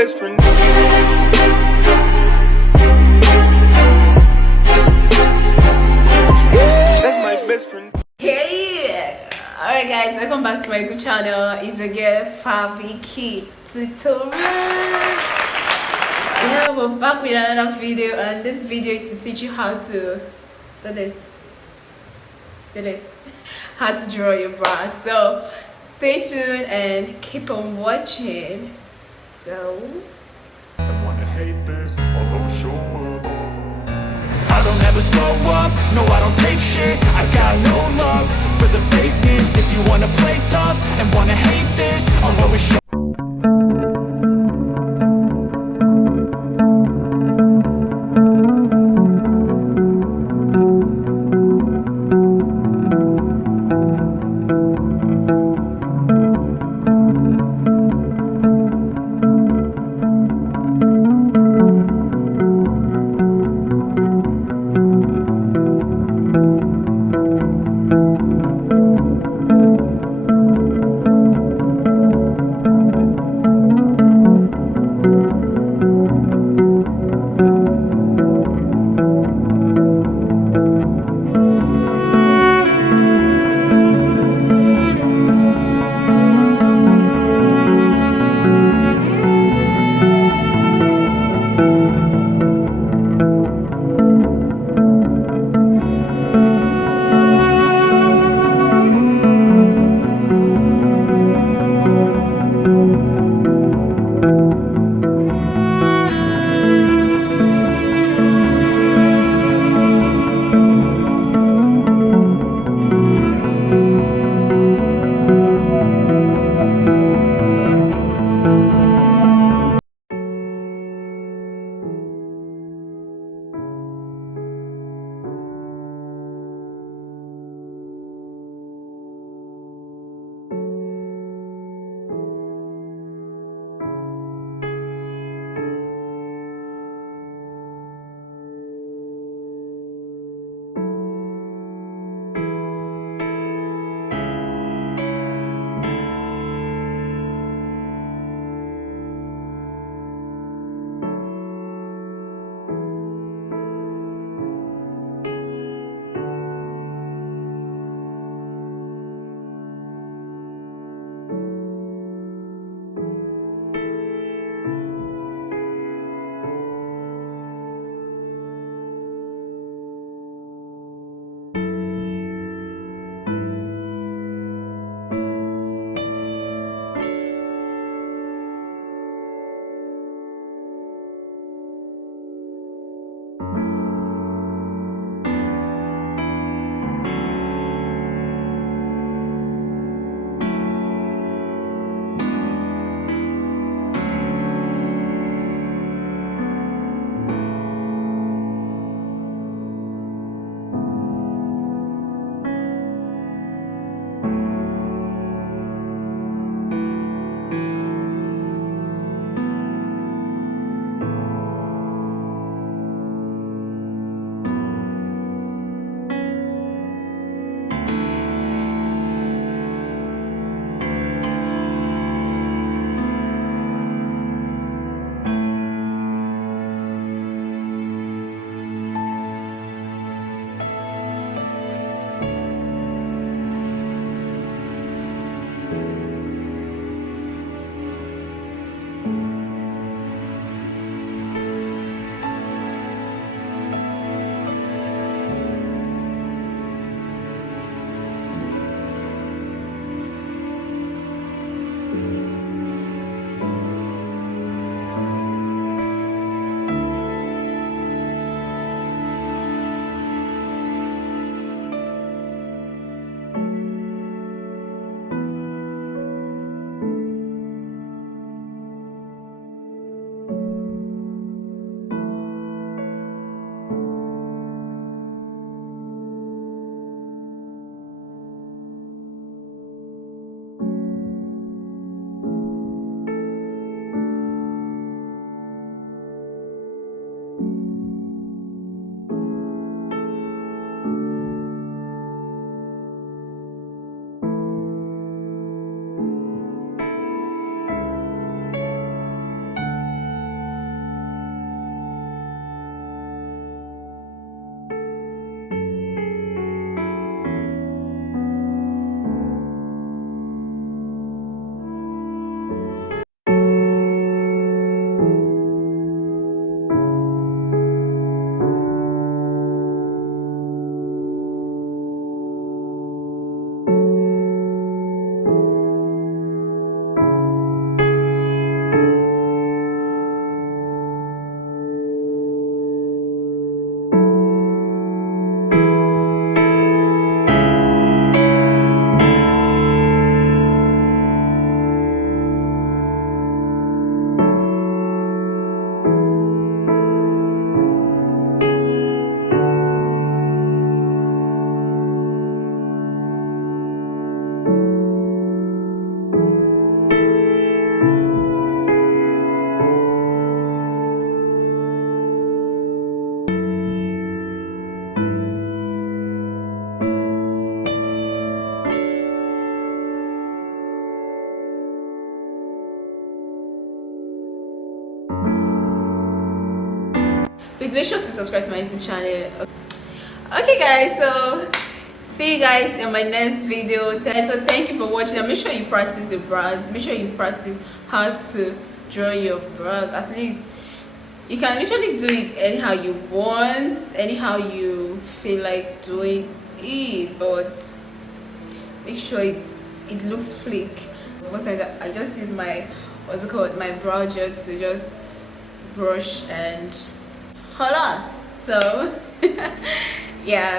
best friend. That's my best friend. Hey! Alright guys, welcome back to my YouTube channel. It's your girl Favikeey tutorial. Yeah, we're back with another video, and this video is to teach you how to do this how to draw your brow. So stay tuned and keep on watching. So I wanna hate this, I'll always show up. I don't ever slow up, no I don't take shit. I got no love for the fakeness. If you wanna play tough and wanna hate this, I'll always show up. please make sure to subscribe to my YouTube channel. Okay guys, so see you guys in my next video. So thank you for watching, and make sure you practice your brows. Make sure you practice how to draw your brows. At least you can literally do it anyhow you want, anyhow you feel like doing it, but make sure it looks flick. Most times I just use my my brow gel to just brush and hold on. So yeah.